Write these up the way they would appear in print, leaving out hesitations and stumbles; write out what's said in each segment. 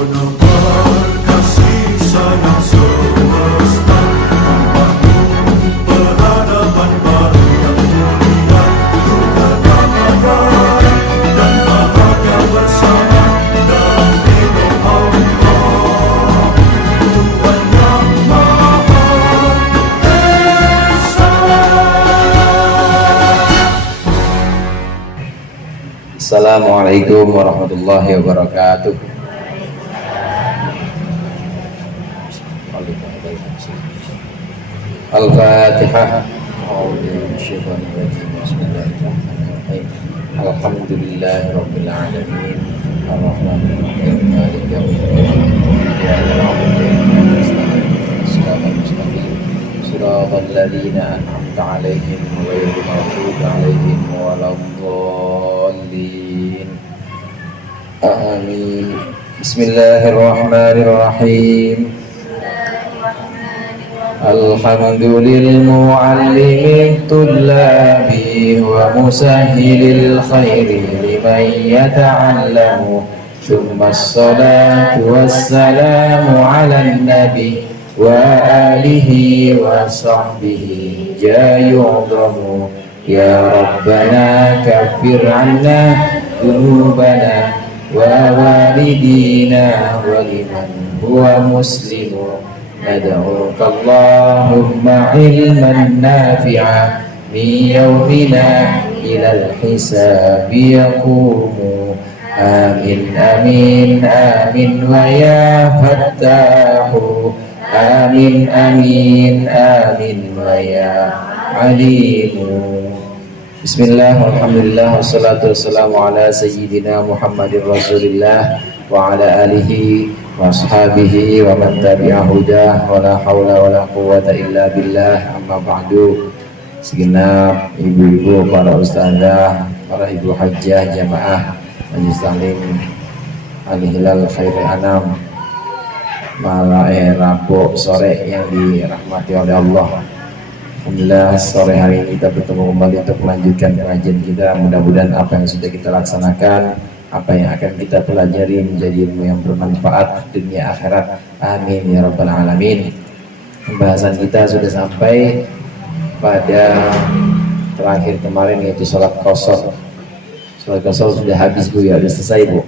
Penebar kasih sayang semesta, membangun peradaban baru yang mulia, ketenangan dan bahagia bersama dalam ridho Allah, Tuhan yang Maha Esa. Assalamualaikum warahmatullahi wabarakatuh. Al-Fatihah. Bismillahirrahmanirrahim. Alhamdulillahirabbil alamin. Arrahmanirrahim. Maliki yaumiddin. Iyyaka na'budu wa iyyaka nasta'in. Shiratal mustaqim. Shiratal ladzina an'amta 'alaihim ghairil maghdubi 'alaihim waladdallin. Amin. Bismillahirrahmanirrahim. Alhamdulil mu'allimit tullabi wa musahhilil khairi liman yata'allamu. Tsumma assalatu wassalamu 'alan nabi wa alihi wa sahbihi jayu'dhamu. Ya Rabbana kaffir 'anna dhunubana wa walidina wa liman huwa muslimu. Nad'uka Allahumma ilman nafi'a min yawmina ilal hisabi yaqumu. Amin amin amin wa ya fattahu. Amin amin amin wa ya alimu. Bismillah, alhamdulillah, wassalatu wassalamu ala sayyidina Muhammadin rasulillah wa ala alihi wa ashabihi wa man tabi'a hudah wa la hawla wa la quwwata illa billah. Amma ba'du. Segenap ibu-ibu, para ustazah, para ibu hajjah, jamaah Majelis Taklim Al-Hilal Khairul Anam, Rabu sore yang dirahmati oleh Allah. Alhamdulillah, sore hari ini kita bertemu kembali untuk melanjutkan pengajian kita. Mudah-mudahan apa yang sudah kita laksanakan, apa yang akan kita pelajari menjadi ilmu yang bermanfaat dunia akhirat. Amin ya rabbal alamin. Pembahasan kita sudah sampai pada terakhir kemarin, yaitu sholat qashar. Sholat qashar sudah habis Bu ya, sudah selesai Bu.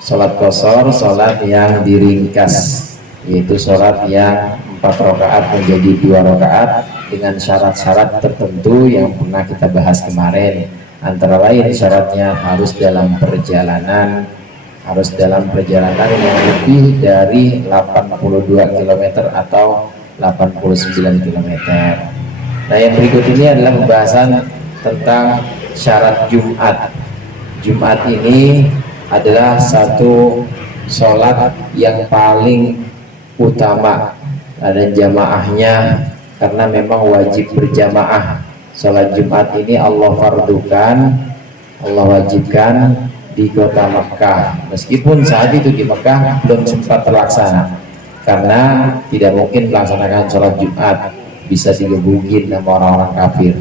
Sholat qashar, sholat yang diringkas, yaitu sholat yang 4 rakaat menjadi 2 rakaat dengan syarat-syarat tertentu yang pernah kita bahas kemarin. Antara lain syaratnya harus dalam perjalanan yang lebih dari 82 km atau 89 km. Nah, yang berikut ini adalah pembahasan tentang syarat Jumat. Jumat ini adalah satu sholat yang paling utama, ada jamaahnya, karena memang wajib berjamaah. Sholat Jumat ini Allah fardukan, Allah wajibkan di kota Mekah, meskipun saat itu di Mekah belum sempat terlaksana, karena tidak mungkin melaksanakan sholat Jumat bisa digebukin sama orang-orang kafir,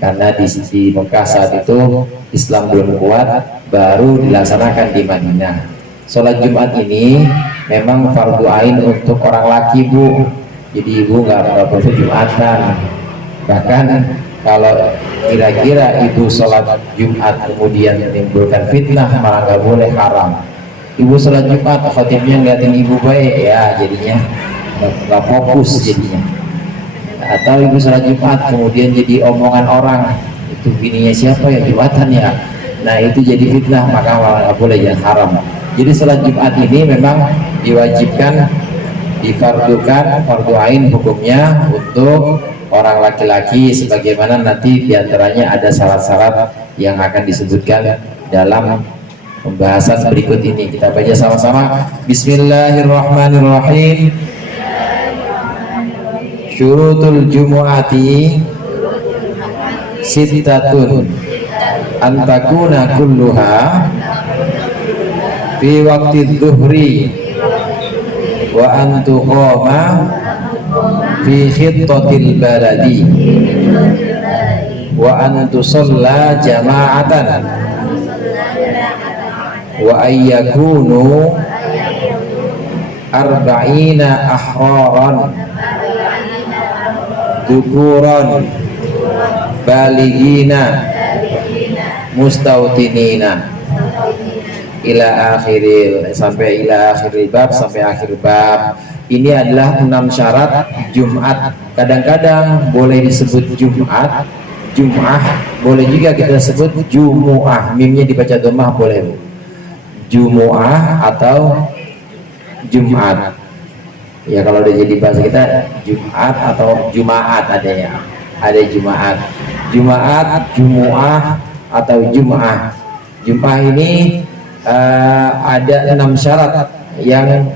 karena di Mekah saat itu Islam belum kuat, baru dilaksanakan di Madinah. Sholat Jumat ini memang fardu ain untuk orang laki Bu, jadi ibu nggak perlu Jumatan. Bahkan kalau kira-kira ibu sholat Jumat kemudian menimbulkan fitnah, malah nggak boleh, haram. Ibu sholat Jumat khotibnya ngeliatin ibu baik, ya jadinya nggak fokus jadinya. Atau ibu sholat Jumat kemudian jadi omongan orang, itu bininya siapa ya Jumatan ya, nah itu jadi fitnah, maka malah nggak boleh, ya haram. Jadi sholat Jumat ini memang diwajibkan, difardukan, fardu ain hukumnya untuk orang laki-laki, sebagaimana nanti diantaranya ada syarat-syarat yang akan disebutkan dalam pembahasan berikut ini. Kita baca sama-sama. Bismillahirrahmanirrahim. Syurutul jumu'ati sittatun antakuna kulluha fi waqti dhuhri wa antuqama fi khittatil baladi wa antusalla jama'atan wa ayyakunu arba'ina ahraran dukuron baligina mustautinina ila akhiril, sampai ila akhiril bab, sampai akhir bab. Ini adalah 6 syarat Jumat. Kadang-kadang boleh disebut Jumat, Jum'ah, boleh juga kita sebut Jumu'ah, mimnya dibaca dhammah boleh, Jumu'ah atau Jumat. Ya kalau udah jadi bahasa kita Jumat atau Jumaat adanya, ada Jumaat, Jumaat, Jumu'ah atau Jum'ah. Jum'ah ini ada 6 syarat yang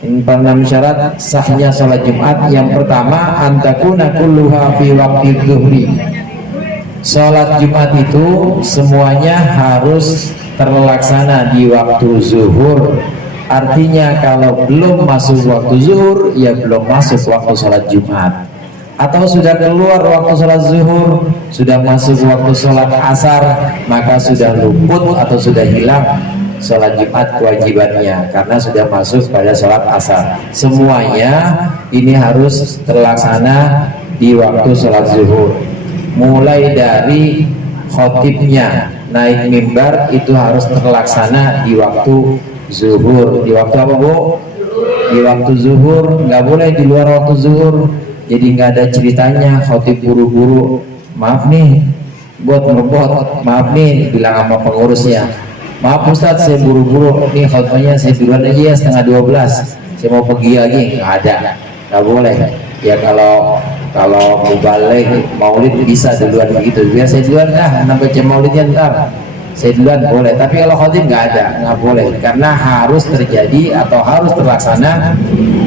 6 syarat sahnya sholat Jumat. Yang pertama, antakuna kulluha fi waqti dhuhri. Sholat Jumat itu semuanya harus terlaksana di waktu zuhur. Artinya kalau belum masuk waktu zuhur, ya belum masuk waktu sholat Jumat. Atau sudah keluar waktu sholat zuhur, sudah masuk waktu sholat asar, maka sudah luput atau sudah hilang sholat Jumat kewajibannya, karena sudah masuk pada sholat asar. Semuanya ini harus terlaksana di waktu sholat zuhur. Mulai dari khotibnya naik mimbar itu harus terlaksana di waktu zuhur. Di waktu apa, Bu? Di waktu zuhur, nggak boleh di luar waktu zuhur. Jadi nggak ada ceritanya khotib buru-buru, maaf nih buat ngebot, maaf nih bilang sama pengurusnya, maaf Ustadz saya buru-buru nih khotbahnya, saya duluan aja ya 11:30, saya mau pergi lagi. Nggak ada, nggak boleh. Ya kalau mubalik maulid bisa duluan begitu, biar saya duluan dah, nambah jam maulidnya ntar saya duluan boleh. Tapi kalau khotib nggak ada, nggak boleh, karena harus terjadi atau harus terlaksana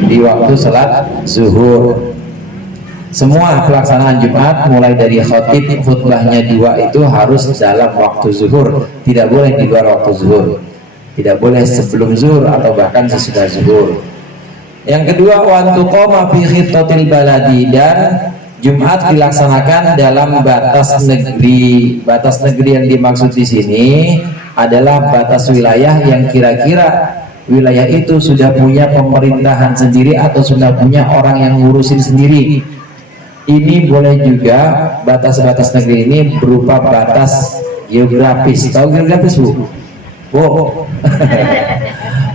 di waktu salat zuhur. Semua pelaksanaan Jumat mulai dari khotib khutbahnya 2 itu harus dalam waktu zuhur, tidak boleh di luar waktu zuhur, tidak boleh sebelum zuhur atau bahkan sesudah zuhur. Yang kedua, wantuqoma fi khittatil baladi, dan Jumat dilaksanakan dalam batas negeri. Batas negeri yang dimaksud di sini adalah batas wilayah yang kira-kira wilayah itu sudah punya pemerintahan sendiri atau sudah punya orang yang ngurusin sendiri. Ini boleh juga batas-batas negeri ini berupa batas geografis. Tahu geografis, Bu? Oh.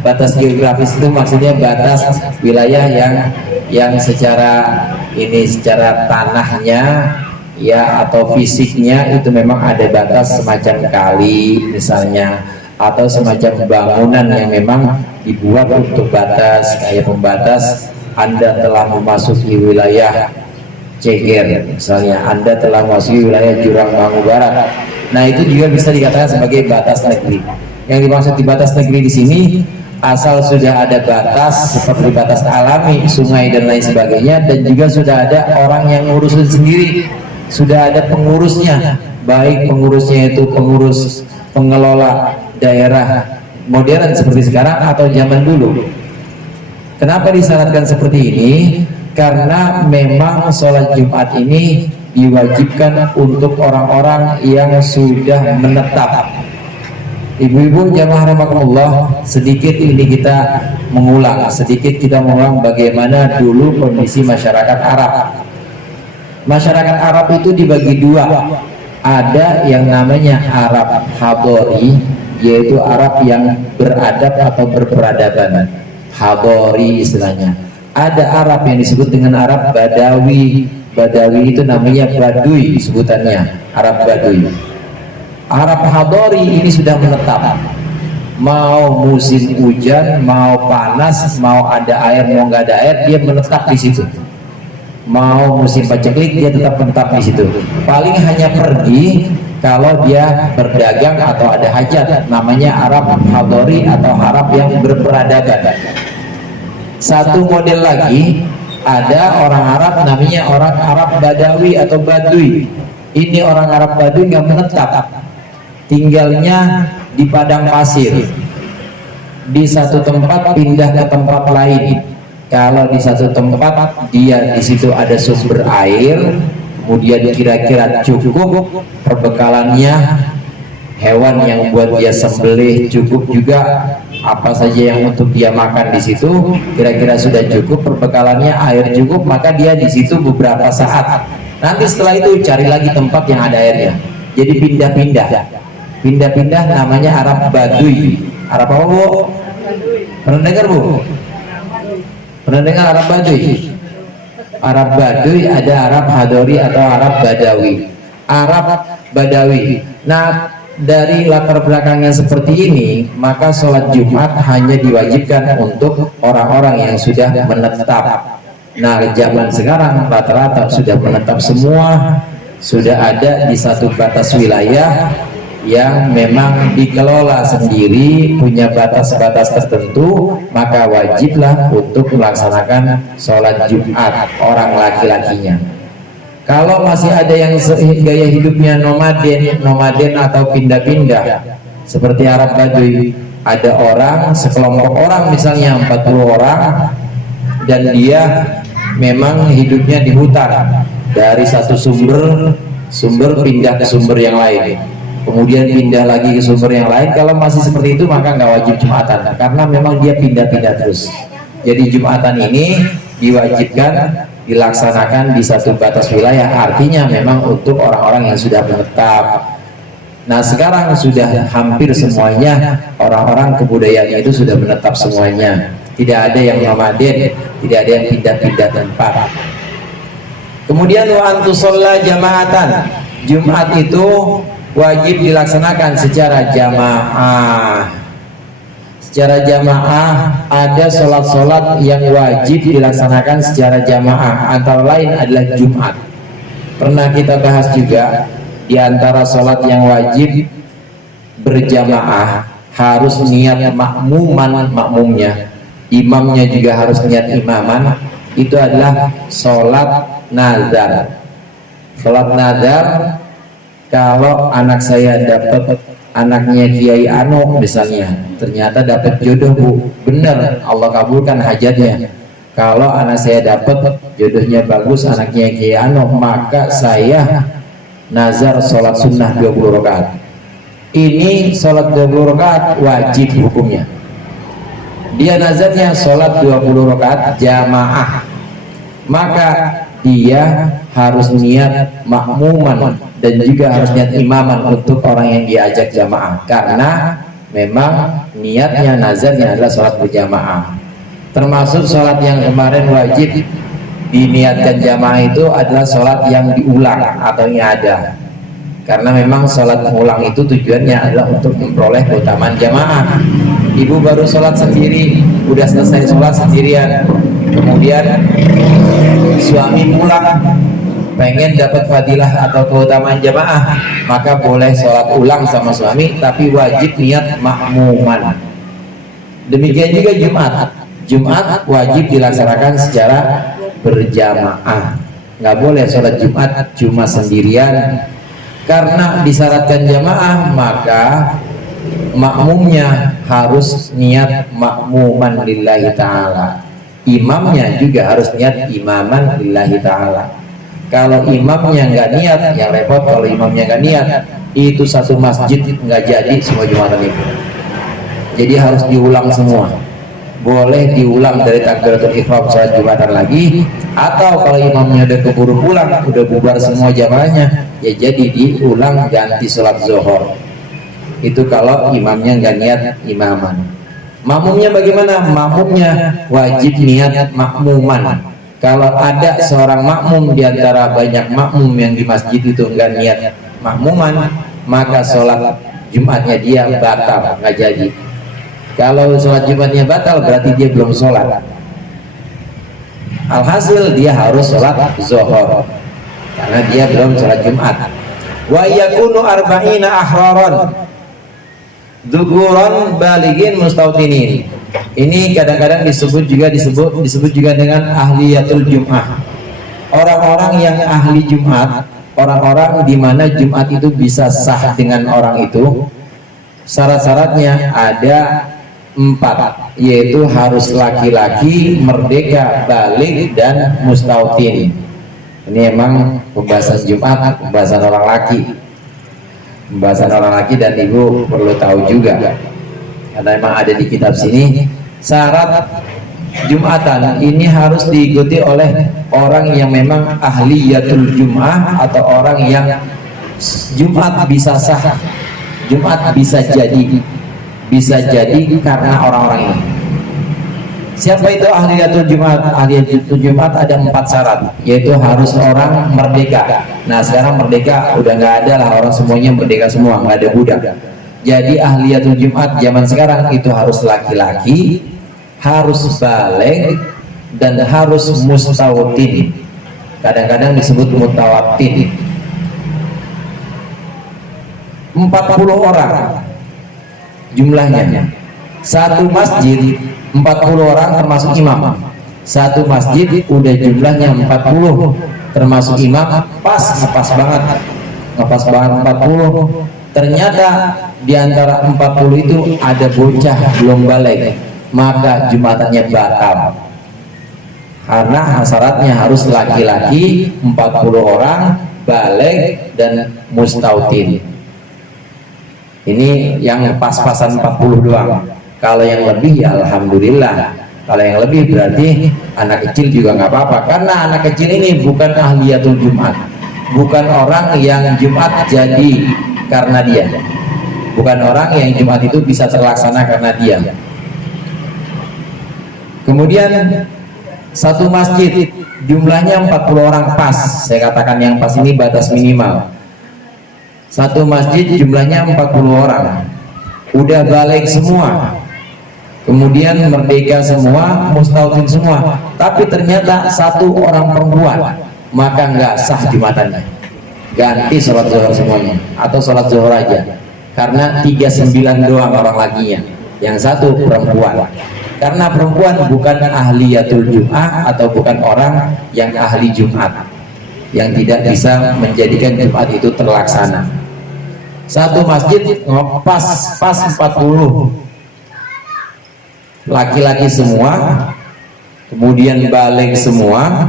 Batas geografis itu maksudnya batas wilayah yang secara tanahnya ya atau fisiknya itu memang ada batas, semacam kali misalnya, atau semacam bangunan yang memang dibuat untuk batas, kayak pembatas Anda telah memasuki wilayah Ceger misalnya, Anda telah memasuki wilayah Jurang Mangu Barat. Nah itu juga bisa dikatakan sebagai batas negeri. Yang dimaksud di batas negeri di sini, asal sudah ada batas seperti batas alami, sungai dan lain sebagainya, dan juga sudah ada orang yang ngurusin sendiri, sudah ada pengurusnya, baik pengurusnya itu pengurus pengelola daerah modern seperti sekarang atau zaman dulu. Kenapa disyaratkan seperti ini? Karena memang sholat Jumat ini diwajibkan untuk orang-orang yang sudah menetap. Ibu-ibu jamaah rahimakumullah, sedikit ini kita mengulang bagaimana dulu kondisi masyarakat Arab. Masyarakat Arab itu dibagi 2. Ada yang namanya Arab Hadori, yaitu Arab yang beradab atau berperadaban, Hadori istilahnya. Ada Arab yang disebut dengan Arab Badawi. Badawi itu namanya Baduy sebutannya, Arab Baduy. Arab Hadori ini sudah menetap, mau musim hujan, mau panas, mau ada air, mau nggak ada air, dia menetap di situ. Mau musim paceklik, dia tetap menetap di situ. Paling hanya pergi kalau dia berdagang atau ada hajat, namanya Arab Hadori atau Arab yang berperadaban. Satu model lagi, ada orang Arab namanya orang Arab Badawi atau Baduy. Ini orang Arab Baduy nggak menetap, tinggalnya di padang pasir, di satu tempat pindah ke tempat lain. Kalau di satu tempat dia di situ ada sumber air, kemudian kira-kira cukup perbekalannya, hewan yang buat dia sembelih cukup juga, apa saja yang untuk dia makan di situ, kira-kira sudah cukup perbekalannya, air cukup, maka dia di situ beberapa saat. Nanti setelah itu cari lagi tempat yang ada airnya. Jadi pindah-pindah namanya Arab Baduy. Arab apa, Bu? Pernah dengar, Bu? Pernah dengar Arab Baduy? Arab Baduy ada Arab Hadori atau Arab Badawi. Arab Badawi. Nah, dari latar belakangnya seperti ini, maka sholat Jumat hanya diwajibkan untuk orang-orang yang sudah menetap. Nah, zaman sekarang rata-rata sudah menetap semua, sudah ada di satu batas wilayah yang memang dikelola sendiri, punya batas-batas tertentu, maka wajiblah untuk melaksanakan sholat Jumat orang laki-lakinya. Kalau masih ada yang gaya hidupnya nomaden atau pindah-pindah seperti Arab Baduy, ada orang, sekelompok orang misalnya 40 orang, dan dia memang hidupnya di hutan, dari satu sumber pindah ke sumber yang lain, kemudian pindah lagi ke sumber yang lain. Kalau masih seperti itu maka nggak wajib Jumatan, karena memang dia pindah-pindah terus. Jadi Jumatan ini diwajibkan dilaksanakan di satu batas wilayah, artinya memang untuk orang-orang yang sudah menetap. Nah, sekarang sudah hampir semuanya orang-orang kebudayaannya itu sudah menetap semuanya, tidak ada yang nomaden, tidak ada yang pindah-pindah tempat. Kemudian wa antusalla jamaatan, Jumat itu wajib dilaksanakan secara jamaah. Secara jamaah ada sholat-sholat yang wajib dilaksanakan secara jamaah, antara lain adalah Jumat. Pernah kita bahas juga, di antara sholat yang wajib berjamaah harus niat makmumnya, imamnya juga harus niat imaman. Itu adalah sholat nazar. Sholat nazar, kalau anak saya dapat, anaknya Kiai Ano misalnya, ternyata dapat jodoh, Bu, benar Allah kabulkan hajatnya. Kalau anak saya dapat jodohnya bagus, anaknya Kiai Ano, maka saya nazar sholat sunnah 20 rakaat. Ini sholat 20 rakaat wajib hukumnya. Dia nazarnya sholat 20 rakaat jamaah, maka dia harus niat makmuman dan juga harus niat imaman untuk orang yang diajak jamaah, karena memang niatnya nazarnya adalah sholat berjamaah. Termasuk sholat yang kemarin wajib diniatkan jamaah itu adalah sholat yang diulang atau yang ada, karena memang sholat ulang itu tujuannya adalah untuk memperoleh keutamaan jamaah. Ibu baru sholat sendiri, udah selesai sholat sendirian, kemudian suami pulang pengen dapat fadilah atau keutamaan jamaah, maka boleh sholat ulang sama suami, tapi wajib niat makmuman. Demikian juga Jumat wajib dilaksanakan secara berjamaah. Nggak boleh sholat Jumat cuma sendirian, karena disyaratkan jamaah, maka makmumnya harus niat makmuman lillahi ta'ala, imamnya juga harus niat imaman lillahi ta'ala. Kalau imamnya nggak niat, yang repot. Kalau imamnya nggak niat, itu satu masjid nggak jadi semua Jumatan itu. Jadi harus diulang semua. Boleh diulang dari takbiratul ihram sholat Jumatan lagi, atau kalau imamnya udah keburu pulang, udah bubar semua jamaahnya, ya jadi diulang ganti sholat zuhur. Itu kalau imamnya nggak niat imaman. Makmumnya bagaimana? Makmumnya wajib niat makmuman. Kalau ada seorang makmum di antara banyak makmum yang di masjid itu enggak niat makmuman, maka sholat Jumatnya dia batal, nggak jadi. Kalau sholat Jumatnya batal, berarti dia belum sholat. Alhasil dia harus sholat zuhur, karena dia belum sholat Jumat. Wa yakunu arba'ina ahraron dzukuran balighin mustautinin. Ini kadang-kadang disebut juga dengan ahliyatul Jum'ah. Orang-orang yang ahli Jumat, orang-orang di mana Jumat itu bisa sah dengan orang itu, syarat-syaratnya ada 4, yaitu harus laki-laki, merdeka, baligh, dan mustautin. Ini emang pembahasan Jumat, pembahasan orang laki, dan ibu perlu tahu juga. karena memang ada di kitab sini. Syarat Jumatan ini harus diikuti oleh orang yang memang ahliyatul Jum'ah, atau orang yang Jumat bisa sah, Jumat bisa jadi karena orang-orang ini. Siapa itu ahliyatul Jumat? Ahliyatul Jumat ada 4 syarat, yaitu harus orang merdeka. Nah sekarang merdeka udah nggak ada lah, orang semuanya merdeka semua, nggak ada budak. Jadi ahliyatul Jumat zaman sekarang itu harus laki-laki, harus baligh, dan harus mustautin. Kadang-kadang disebut mutawatin. 40 orang jumlahnya. Satu masjid 40 orang termasuk imam. Satu masjid udah jumlahnya 40 termasuk imam, ngepas banget 40. Ternyata di antara 40 itu ada bocah belum balik, maka jumatannya batal. Karena syaratnya harus laki-laki 40 orang, balik dan mustautin. Ini yang pas-pasan 40 doang. Kalau yang lebih ya alhamdulillah. Kalau yang lebih berarti anak kecil juga nggak apa-apa, karena anak kecil ini bukan ahliyatul Jumat, bukan orang yang Jumat jadi karena dia, bukan orang yang Jumat itu bisa terlaksana karena dia. Kemudian satu masjid jumlahnya 40 orang pas, saya katakan yang pas ini batas minimal. Satu masjid jumlahnya 40 orang, udah balik semua, kemudian merdeka semua, mustautin semua, tapi ternyata satu orang perempuan, maka nggak sah jumatannya. Ganti sholat zuhur semuanya, atau sholat zuhur aja, karena 39 doang orang lakinya, yang satu perempuan. Karena perempuan bukan ahliyatul Jum'ah, atau bukan orang yang ahli Jumat, yang tidak bisa menjadikan Jumat itu terlaksana. Satu masjid pas 40 laki-laki semua, kemudian balik semua,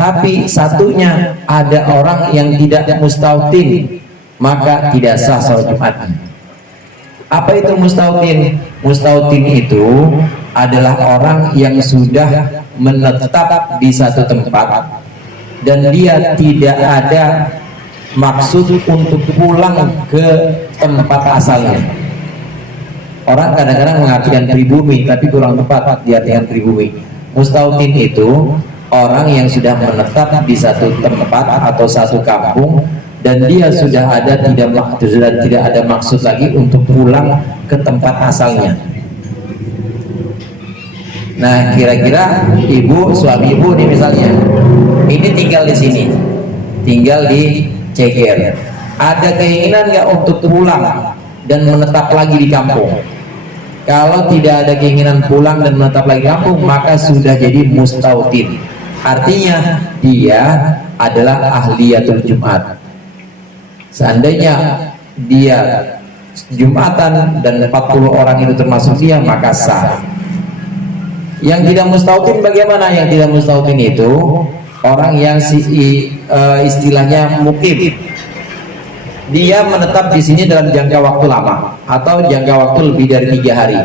tapi satunya ada orang yang tidak mustautin, maka tidak sah sholat Jumatnya. Apa itu mustautin? Mustautin itu adalah orang yang sudah menetap di satu tempat dan dia tidak ada maksud untuk pulang ke tempat asalnya. Orang kadang-kadang mengartikan pribumi, tapi kurang tepat diartikan pribumi. Mustautin itu orang yang sudah menetap di satu tempat atau satu kampung, dan dia sudah tidak ada maksud lagi untuk pulang ke tempat asalnya. Nah, kira-kira suami ibu nih misalnya, ini tinggal di sini, tinggal di Ceger, ada keinginan nggak untuk pulang dan menetap lagi di kampung? Kalau tidak ada keinginan pulang dan menetap lagi di kampung, maka sudah jadi mustautin. Artinya dia adalah ahliyatul Jumat. Seandainya dia Jumatan dan 40 orang itu termasuk dia, maka sah. Yang tidak mustautin bagaimana? Yang tidak mustautin itu orang yang istilahnya mukim. Dia menetap di sini dalam jangka waktu lama atau jangka waktu lebih dari 3 hari.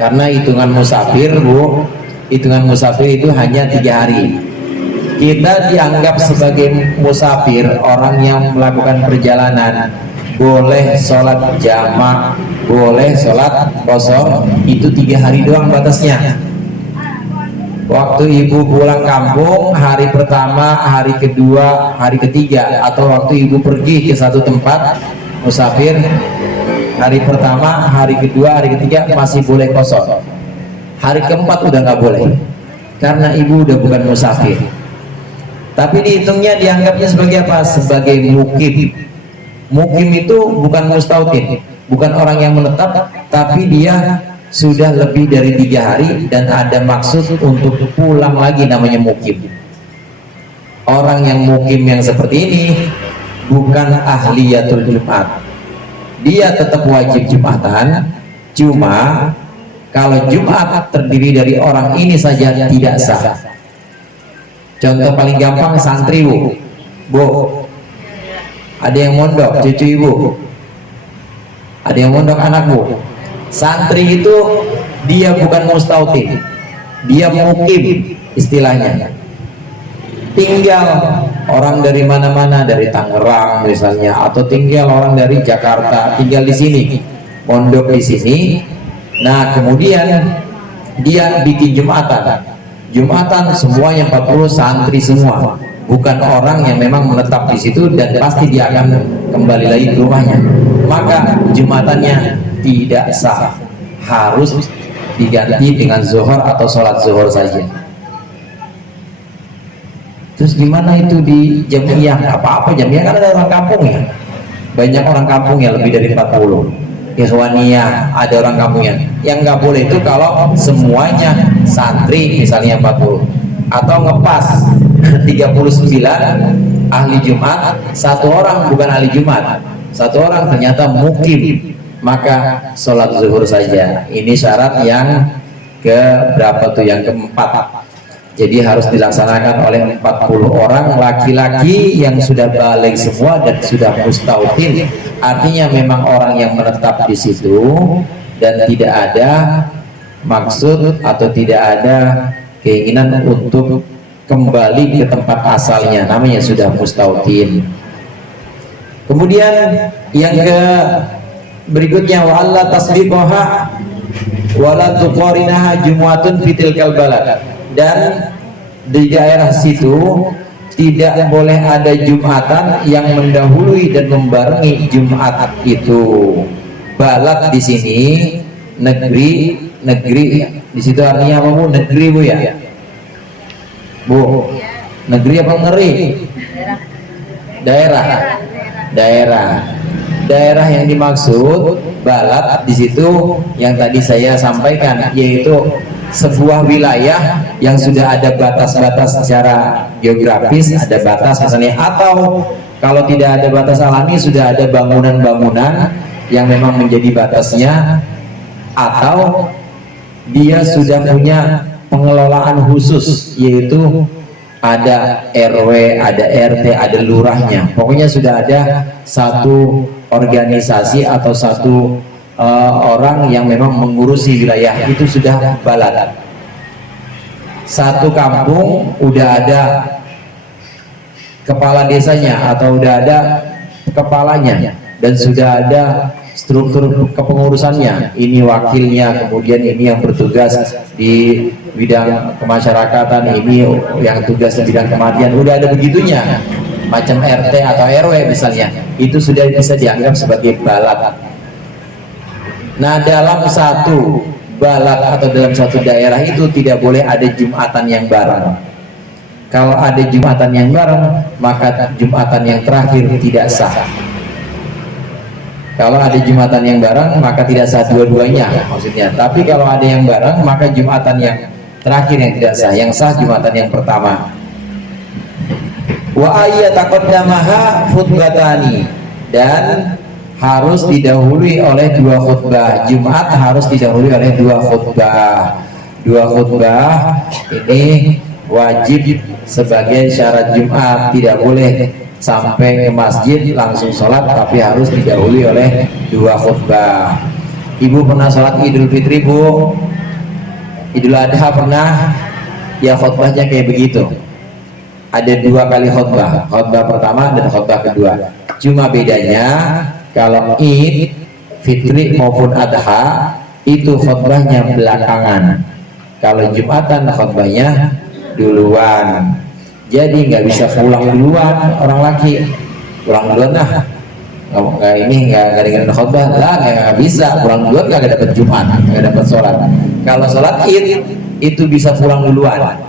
Karena hitungan musafir, Bu, hitungan musafir itu hanya 3 hari. Kita dianggap sebagai musafir, orang yang melakukan perjalanan, boleh sholat jamak, boleh sholat qashar, itu 3 hari doang batasnya. Waktu ibu pulang kampung, hari pertama, hari kedua, hari ketiga, atau waktu ibu pergi ke satu tempat musafir, hari pertama, hari kedua, hari ketiga masih boleh qashar. Hari keempat udah nggak boleh, karena ibu udah bukan musafir. Tapi dihitungnya, dianggapnya sebagai apa? Sebagai mukim. Mukim itu bukan mustautin, bukan orang yang menetap, tapi dia sudah lebih dari 3 hari dan ada maksud untuk pulang lagi, namanya mukim. Orang yang mukim yang seperti ini bukan ahliyatul Jumat. Dia tetap wajib Jumatan, cuma kalau Jumat terdiri dari orang ini saja tidak sah. Contoh paling gampang, santri, Bu, ada yang mondok cucu ibu, ada yang mondok anak, Bu, Santri itu dia bukan mustautin, dia mukim istilahnya. Tinggal orang dari mana-mana, dari Tangerang misalnya, atau tinggal orang dari Jakarta, tinggal di sini, pondok di sini. Nah, kemudian dia bikin Jumatan. Jumatan semuanya 40 santri semua, bukan orang yang memang menetap di situ dan pasti dia akan kembali lagi ke rumahnya. Maka Jumatannya tidak sah, harus diganti dengan zuhur atau sholat zuhur saja. Terus gimana itu di jamiah? Apa-apa jamiah kan ada orang kampung ya, banyak orang kampung ya, lebih dari 40. Ikhwaniyah ada orang kampungnya. Yang nggak boleh itu kalau semuanya santri misalnya 40, atau ngepas 39 ahli Jumat, satu orang bukan ahli Jumat, satu orang ternyata mukim, maka sholat zuhur saja. Ini syarat yang ke berapa tuh? Yang keempat. Jadi harus dilaksanakan oleh 40 orang laki-laki yang sudah balik semua dan sudah mustautin. Artinya memang orang yang menetap di situ dan tidak ada maksud atau tidak ada keinginan untuk kembali ke tempat asalnya, namanya sudah mustautin. Kemudian yang ke berikutnya, wa alla tasbiqaha wa la tuqarinaha jumu'atun fitil kalbalad. Dan di daerah situ tidak boleh ada Jumatan yang mendahului dan membarengi Jumat itu. Balad di sini negeri di situ artinya apa Bu? Negeri Bu ya? Bu, negeri apa ngeri? Daerah yang dimaksud balad di situ yang tadi saya sampaikan, yaitu sebuah wilayah yang sudah ada batas-batas secara geografis, ada batas misalnya, atau kalau tidak ada batas alami sudah ada bangunan-bangunan yang memang menjadi batasnya, atau dia sudah punya pengelolaan khusus, yaitu ada RW, ada RT, ada lurahnya. Pokoknya sudah ada satu organisasi atau satu orang yang memang mengurusi wilayah itu, sudah balad. Satu kampung udah ada kepala desanya atau udah ada kepalanya dan sudah ada struktur kepengurusannya, ini wakilnya, kemudian ini yang bertugas di bidang kemasyarakatan, ini yang tugas di bidang kematian, udah ada begitunya, macam RT atau RW misalnya, itu sudah bisa dianggap sebagai balad. Nah, dalam satu balad atau dalam satu daerah itu tidak boleh ada Jumatan yang bareng. Kalau ada Jumatan yang bareng, maka Jumatan yang terakhir tidak sah. Kalau ada Jumatan yang bareng, maka tidak sah dua-duanya maksudnya. Tapi kalau ada yang bareng, maka Jumatan yang terakhir yang tidak sah. Yang sah Jumatan yang pertama. Wa ayyataqaddamaha khutbatani, dan harus didahului oleh 2 khutbah. Jumat harus didahului oleh 2 khutbah. 2 khutbah ini wajib sebagai syarat Jumat. Tidak boleh sampai ke masjid langsung sholat, tapi harus didahului oleh 2 khutbah. Ibu pernah sholat Idul Fitri Bu? Idul Adha pernah? Ya, khutbahnya kayak begitu. Ada 2 kali khutbah, khutbah pertama dan khutbah kedua. Cuma bedanya kalau Id, Fitri maupun Adha itu khutbahnya belakangan. Kalau Jumatan khutbahnya duluan. Jadi nggak bisa pulang duluan orang laki, pulang duluan lah. Nggak dengerin khutbah lah, nggak bisa pulang duluan, nggak dapat Jumat, nggak dapat sholat. Kalau sholat Id itu bisa pulang duluan,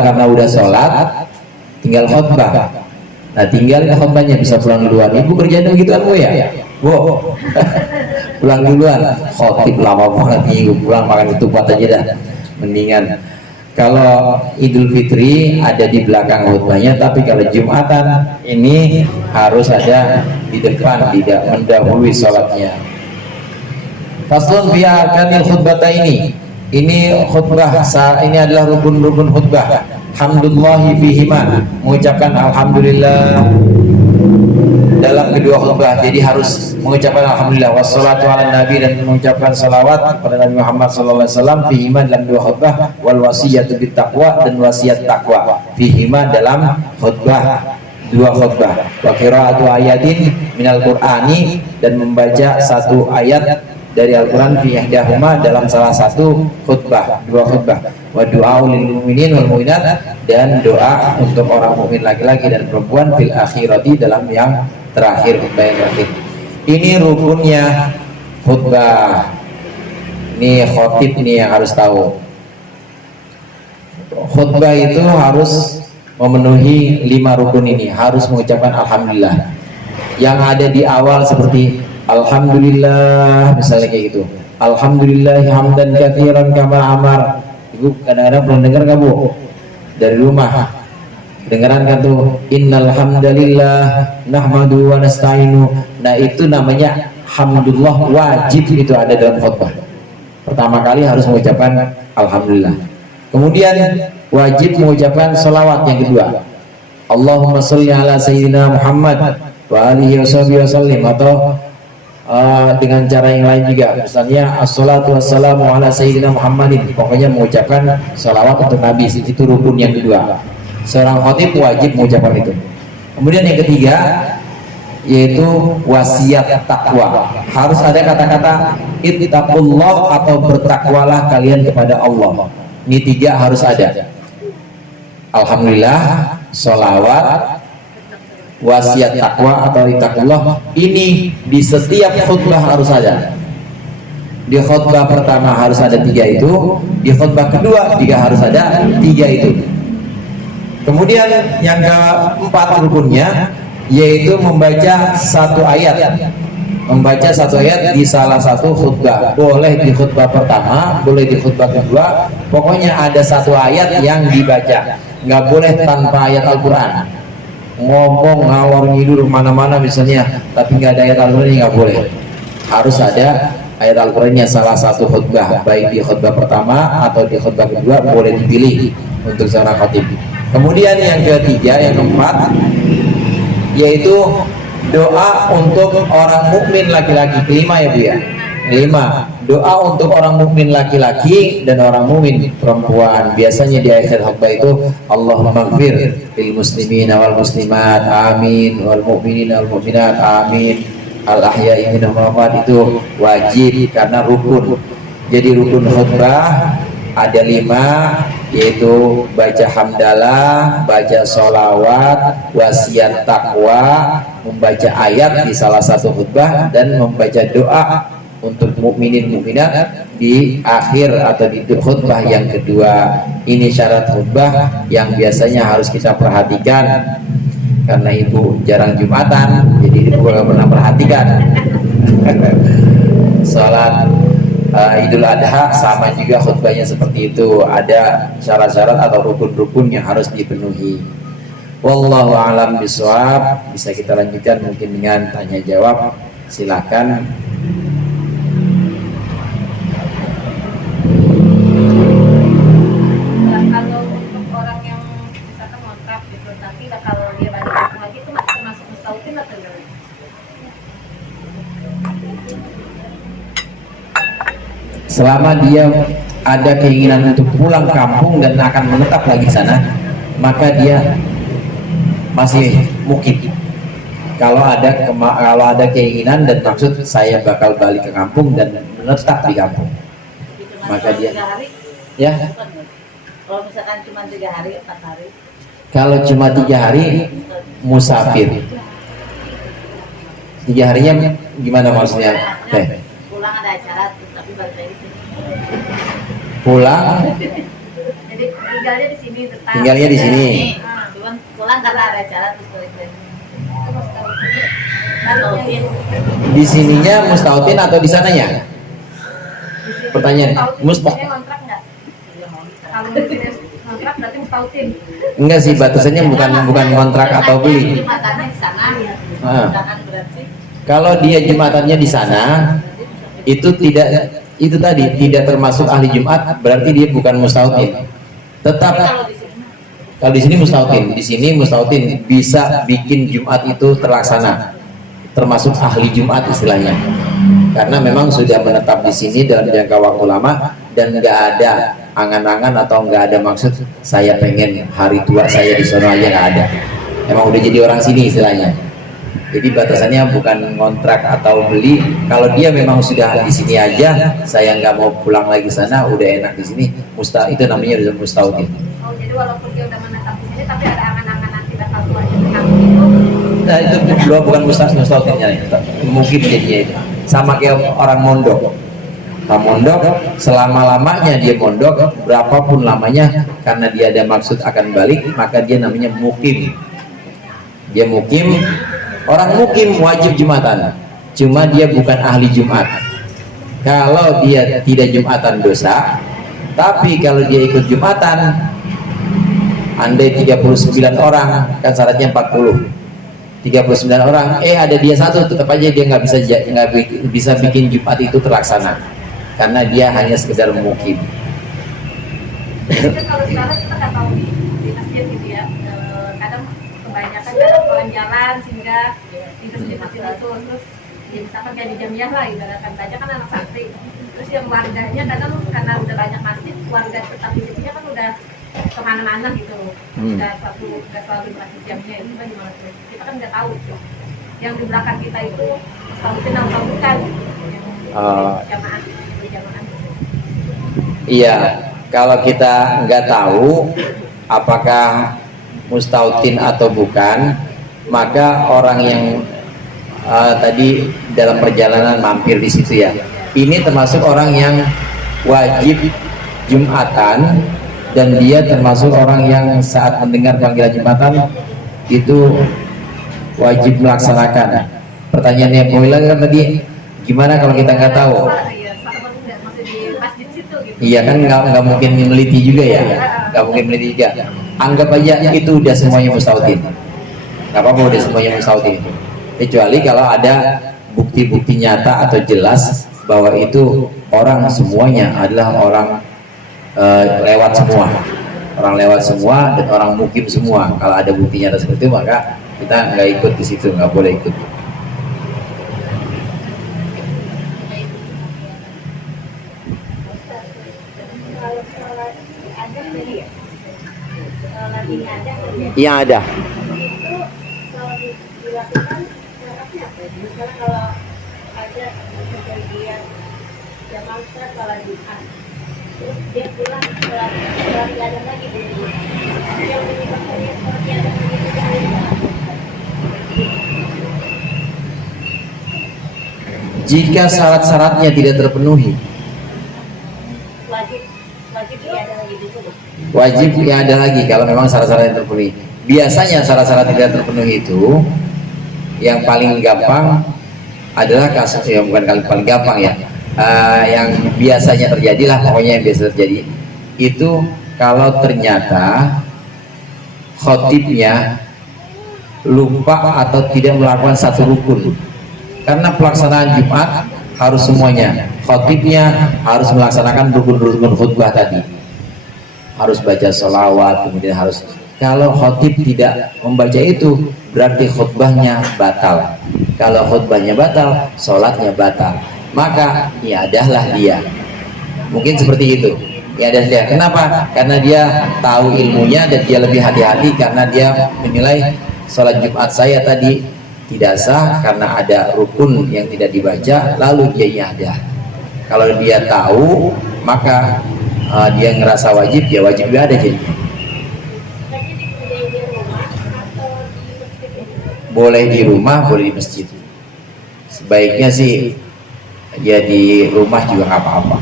karena udah sholat, tinggal khutbah. Nah, tinggalin khutbahnya, bisa pulang duluan. Ibu kerjaan begitu kan Bu ya? Bu, pulang duluan. Khotib lama banget nih, pulang makan ketupat aja dah. Mendingan. Kalau Idul Fitri ada di belakang khutbahnya, tapi kalau Jumatan ini harus ada di depan, tidak mendahului sholatnya. Faslun fi arkanil khutbata ini khutbah, ini adalah rukun-rukun khutbah. Hamdulillahi fihima, mengucapkan alhamdulillah dalam kedua khutbah. Jadi harus mengucapkan alhamdulillah wassalatu ala nabi dan mengucapkan salawat kepada Nabi Muhammad sallallahu alaihi wasallam fihima dalam dua khutbah, wal wasiyatu bit taqwa dan wasiat takwa fihima dalam khutbah, dua khutbah, wa qiraatu ayatin minal qur'ani dan membaca satu ayat dari Al-Quran fi ihdahuma dalam salah satu khutbah, dua khutbah, wa du'a lil mu'minin wal mu'minat dan doa untuk orang mukmin laki-laki dan perempuan fil akhirati dalam yang terakhir, khutbah yang terakhir. Ini rukunnya khutbah. Ini khotib ini yang harus tahu. Khutbah itu harus memenuhi 5 rukun ini, harus mengucapkan alhamdulillah. Yang ada di awal seperti alhamdulillah, misalnya kayak gitu. Alhamdulillah hamdan katsiran kama amar. Ibu kadang-kadang belum dengar nggak Bu? Dari rumah dengeran kan tuh, innal hamdalillah nahmadu wa nasta'inu. Nah itu namanya hamdulillah, wajib itu ada dalam khutbah. Pertama kali harus mengucapkan alhamdulillah. Kemudian wajib mengucapkan salawat yang kedua, Allahumma sholli ala sayyidina Muhammad wa alihi wasallim, atau dengan cara yang lain juga, misalnya assalatu wassalamu ala sayyidina Muhammadin. Pokoknya mengucapkan salawat untuk Nabi, itu rukun yang kedua. Seorang khatib wajib mengucapkan itu. Kemudian yang ketiga yaitu wasiat takwa. Harus ada kata-kata ittaqullah atau bertakwalah kalian kepada Allah. Ini 3 harus ada. Alhamdulillah, salawat, wasiat takwa atau ittaqullah. Ini di setiap khutbah harus ada. Di khutbah pertama harus ada 3 itu, di khutbah kedua juga harus ada 3 itu. Kemudian yang keempat rukunnya yaitu membaca satu ayat. Membaca satu ayat di salah satu khutbah. Boleh di khutbah pertama, boleh di khutbah kedua. Pokoknya ada satu ayat yang dibaca. Nggak boleh tanpa ayat Al-Quran. Ngomong ngawur ngidur mana-mana misalnya, tapi nggak ada ayat Al-Quran, nggak boleh. Harus ada ayat Al-Qurannya salah satu khutbah, baik di khutbah pertama atau di khutbah kedua, boleh dipilih untuk seorang khatib. Kemudian yang ketiga, yang keempat, yaitu doa untuk orang mukmin laki-laki. Kelima ya Bu ya. 5. Doa untuk orang mukmin laki-laki dan orang mukmin perempuan. Biasanya di akhir khutbah itu Allahumma ighfir lil muslimin wal muslimat amin, wal mu'minin wal mu'minat amin, al ahya'i minhum wal amwat. Itu wajib karena rukun. Jadi rukun khutbah ada 5, yaitu baca hamdalah, baca sholawat, wasiat takwa, membaca ayat di salah satu khutbah, dan membaca doa untuk mukminin mukminat di akhir atau di khutbah yang kedua. Ini syarat khutbah yang biasanya harus kita perhatikan. Karena ibu jarang Jumatan, jadi ibu gak pernah perhatikan. Salat Idul Adha sama juga khutbahnya seperti itu, ada syarat-syarat atau rukun-rukun yang harus dipenuhi. Wallahu a'lam bishawab. Bisa kita lanjutkan mungkin dengan tanya jawab, silakan. Kalau untuk orang yang misalkan kontrak gitu, tapi kalau dia balik lagi itu masih termasuk mustautin atau enggak? Selama dia ada keinginan untuk pulang kampung dan akan menetap lagi sana, maka dia masih mukib. Kalau ada keinginan dan maksud saya bakal balik ke kampung dan menetap di kampung, maka dia 3 hari, ya. kalau misalkan cuma 3 hari, 4 hari, Kalau cuma 3 hari musafir. 3 harinya gimana maksudnya? pulang ada acara tapi balik lagi sini. Pulang, Jadi tinggalnya di sini tetap. tinggalnya di sini. Cuman pulang karena ada acara terus balik lagi. Mustautin. Di sininya mustautin atau di sananya? Pertanyaan, Mustautin kontrak nggak? Kalau di sini kontrak berarti mustautin. Enggak sih, batasannya bukan kontrak atau beli. Jumatannya di sana. Ah. Jumatannya berarti. Kalau dia jumatannya di sana, itu tidak termasuk ahli Jumat, berarti dia bukan mustautin. Tetap Kalau di sini kalau di sini mustautin, bisa bikin Jumat itu terlaksana. termasuk ahli Jumat istilahnya, karena memang sudah menetap di sini dalam jangka waktu lama dan nggak ada angan-angan atau nggak ada maksud saya pengen hari tua saya di sono aja, nggak ada. Emang udah jadi orang sini istilahnya. Jadi batasannya bukan kontrak atau beli. Kalau dia memang sudah di sini aja, saya nggak mau pulang lagi sana, udah enak di sini. Itu namanya udah mustautin. Oh, jadi walaupun dia udah menetap di sini, tapi ada angan-angan nanti bakal keluar dari kampung itu. Nah itu bukan mustautinnya, mungkin jadinya itu. Sama kayak orang mondok. Mondok selama-lamanya dia mondok, berapapun lamanya, karena dia ada maksud akan balik, maka dia namanya mukim. Dia mukim. Orang mukim wajib Jumatan, cuma dia bukan ahli Jumat. Kalau dia tidak Jumatan dosa, tapi kalau dia ikut Jumatan, andai 39 orang, kan syaratnya 40, 39 orang, ada dia satu, tetap aja dia nggak bisa bikin Jumat itu terlaksana, karena dia hanya sekedar mukim. Kan kalau sekarang kita nggak tahu di masjid gitu ya, kadang kebanyakan orang jalan sehingga di masjid itu, terus ya misalkan kayak di jamiah lah, ibaratkan banyak kan anak santri, terus yang warganya kadang karena udah banyak masjid, warga tetap di sini kan udah kemana-mana gitu, nggak selalu di masjid jamiah itu bagaimana tuh? Kita kan nggak tahu tuh, yang di belakang kita itu selalu kenal atau bukan, jamaah. Iya, kalau kita nggak tahu apakah mustautin atau bukan, maka orang yang tadi dalam perjalanan mampir di situ ya, ini termasuk orang yang wajib Jumatan, dan dia termasuk orang yang saat mendengar panggilan Jumatan itu wajib melaksanakan. Pertanyaannya Poila kan tadi, gimana kalau kita nggak tahu? Iya kan, nggak mungkin meneliti juga ya, nggak mungkin meneliti juga. Anggap aja itu udah semuanya mustautin, nggak apa-apa, udah semuanya mustautin. Kecuali kalau ada bukti-bukti nyata atau jelas bahwa itu orang semuanya adalah orang lewat semua, orang lewat semua dan orang mukim semua. Kalau ada bukti nyata seperti itu, maka kita nggak ikut di situ, nggak boleh ikut. Yang ada. Itu kalau dilakukan syaratnya apa? Misalnya kalau ada kejadian jamaah Ustaz sholat Jumat, terus dia pulang sholat ada lagi di rumah, yang menyebabkan dia sholat ada lagi di rumah. Jika syarat-syaratnya tidak terpenuhi, wajib dia ada lagi di rumah. wajib ya ada lagi kalau memang syarat-syarat yang terpenuhi. Biasanya syarat-syarat tidak terpenuhi itu yang paling gampang adalah kasus, ya bukan paling gampang ya, yang biasanya terjadi lah, pokoknya yang biasa terjadi itu kalau ternyata khotibnya lupa atau tidak melakukan satu rukun. Karena pelaksanaan Jumat harus semuanya, khotibnya harus melaksanakan rukun-rukun khutbah tadi, harus baca sholawat, kemudian harus, kalau khotib tidak membaca itu berarti khutbahnya batal. Kalau khutbahnya batal, sholatnya batal, maka iadahlah dia. Mungkin seperti itu, iadah dia. Kenapa? Karena dia tahu ilmunya dan dia lebih hati-hati, karena dia menilai sholat Jumat saya tadi tidak sah karena ada rukun yang tidak dibaca, lalu dia iyadah. Kalau dia tahu, maka dia ngerasa wajib, ya wajib ada jadinya. Boleh di rumah, boleh di masjid. Sebaiknya sih ya di rumah juga nggak apa-apa.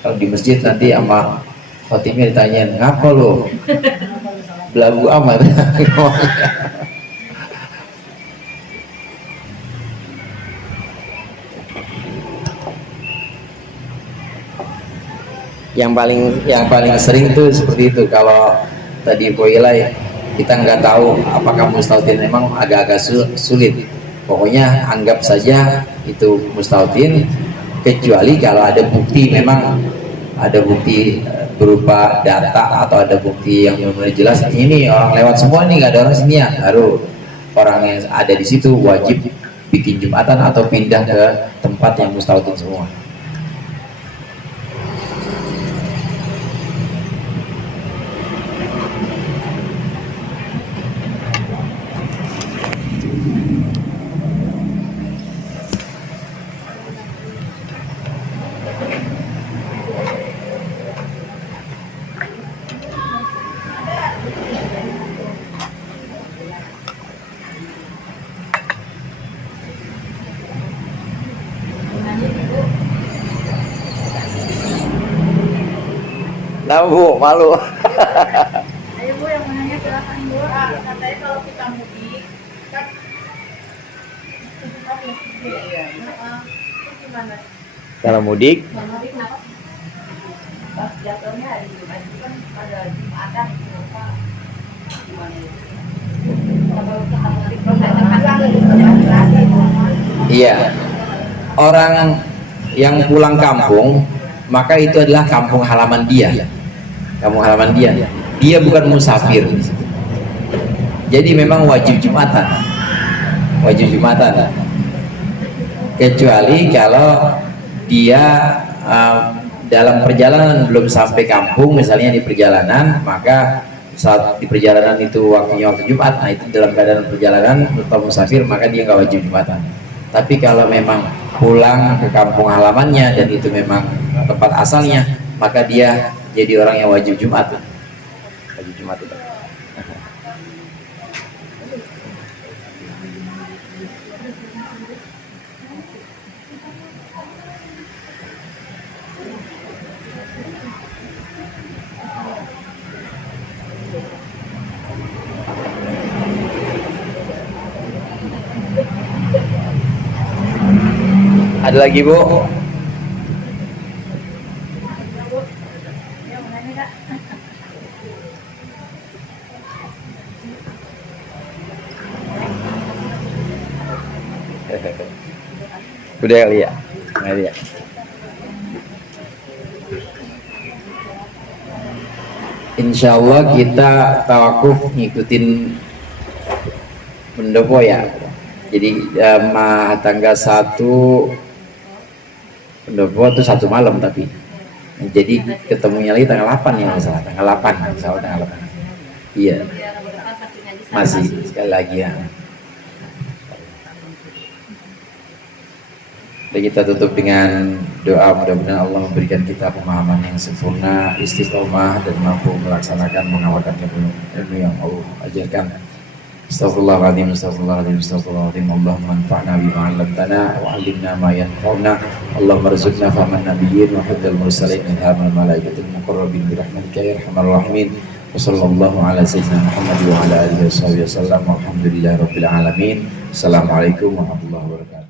Kalau di masjid nanti sama khotibnya ditanyain, ngapa lo belagu amat. yang paling sering tuh seperti itu. Kalau tadi Poilai, kita nggak tahu apakah mustautin, memang agak-agak sulit. Pokoknya anggap saja itu mustautin, kecuali kalau ada bukti, memang ada bukti berupa data atau ada bukti yang benar-benar jelas ini orang lewat semua nih, nggak ada orang sini ya, baru orang yang ada di situ wajib bikin Jumatan atau pindah ke tempat yang mustautin semua. Nah Bu, malu. Ayo Bu, yang menanya silakan Bu. Katanya kalau kita mudik kan gimana? Kalau mudik, Kalau mudik kenapa? Pas jatuhnya hari Jumat itu kan pada Jumatan kenapa? Gimana itu? Kalau kita mudik iya, orang yang pulang kampung maka itu adalah kampung halaman dia, kampung halaman dia. Dia bukan musafir. Jadi memang wajib Jumatan, wajib Jumatan. Kecuali kalau dia dalam perjalanan belum sampai kampung, misalnya di perjalanan, maka saat di perjalanan itu waktunya waktu Jumat, nah itu dalam keadaan perjalanan atau musafir, maka dia nggak wajib Jumatan. Tapi kalau memang pulang ke kampung halamannya dan itu memang tempat asalnya, maka dia jadi orang yang wajib Jumat. Wajib Jumat itu. Ada lagi Bu? yang menanya Kak. Udah kali ya? Nggak ada ya? Insya Allah kita tawakuf ngikutin pendopo ya. Jadi tanggal 1 pendopo itu 1 malam, tapi jadi ketemunya lagi tanggal 8 ya, masalah tanggal 8, insya Allah tanggal 8. Iya, Biar depan pasti ngaji sama masih lagi. sekali lagi ya. Dan kita tutup dengan doa, mudah-mudahan Allah memberikan kita pemahaman yang sempurna, istiqomah, dan mampu melaksanakan mengamalkan ilmu yang Allah ajarkan. Astagfirullahaladzim, astagfirullahaladzim, astagfirullahaladzim. Allahumma anfa'na bima 'allamtana wa 'allimna ma yanfa'una. Allahumma rzuqna fahman nabiyyin wa hifdzal mursalin min hamal malaikatil muqarrabin bi rahmatika ya arhamar rahimin. Wa sallallahu ala sayyidina Muhammad wa ala alihi wasallam. Walhamdulillahirabbil alamin. Assalamualaikum warahmatullahi wabarakatuh.